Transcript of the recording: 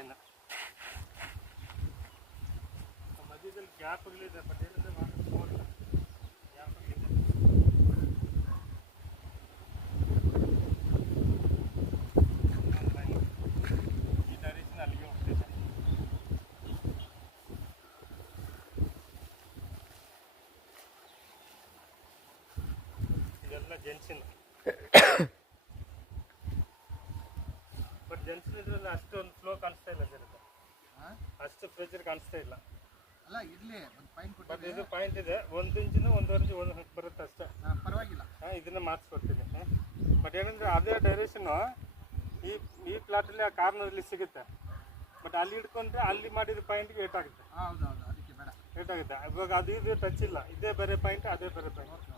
Line ಮಧ್ಯದಲ್ಲಿ ಗ್ಯಾಪ್ಗಳಿದೆ, but ಏನಂದರೆ ಗ್ಯಾಪ್ಗಳಿದೆ. ಈ ಡೈರೆಕ್ಷನ್ ಅಲ್ಲಿಗೆ ಹೋಗ್ತಿದೆ. ಇದೆಲ್ಲ ಜೆನ್ಸಿನ್, ಬಟ್ ಜೆನ್ಸಿನ್ ಇದ್ರಲ್ಲಿ ಅಷ್ಟೊಂದು ಫ್ಲೋ ಕಾಣಿಸ್ತಾ ಇಲ್ಲ ಸರ್. ಅಷ್ಟು ಪ್ರೆಷರ್ ಕಾಣಿಸ್ತಾ ಇಲ್ಲ. ಅಲ್ಲ ಇರಲಿ, ಒಂದು ಪಾಯಿಂಟ್ ಕೊಟ್ಟು. ಬಟ್ ಇದು ಪಾಯಿಂಟ್ ಇದೆ, 1 ಇಂಚಿನ 1.5 ಇಂಚ್ ಬರುತ್ತೆ ಅಷ್ಟೇ. ಪರವಾಗಿಲ್ಲ. ಇದನ್ನ ಮಾಡಿಸ್ಕೊಡ್ತೀನಿ. ಬಟ್ ಏನಂದರೆ ಅದೇ ಡೈರೆಕ್ಷನು ಈ ಪ್ಲಾಟಲ್ಲಿ ಆ ಕಾರ್ನರಲ್ಲಿ ಸಿಗುತ್ತೆ. ಬಟ್ ಅಲ್ಲಿ ಹಿಡ್ಕೊಂಡ್ರೆ ಅಲ್ಲಿ ಮಾಡಿದ ಪಾಯಿಂಟ್ಗೆ ಏಟಾಗುತ್ತೆ. ಹೌದು, ಅದಕ್ಕೆ ಬೇಡ, ಏಟಾಗುತ್ತೆ. ಇವಾಗ ಅದು ಇದು ಟಚ್ ಇಲ್ಲ, ಇದೇ ಬೇರೆ ಪಾಯಿಂಟ್, ಅದೇ ಬೇರೆ ಪಾಯಿಂಟ್.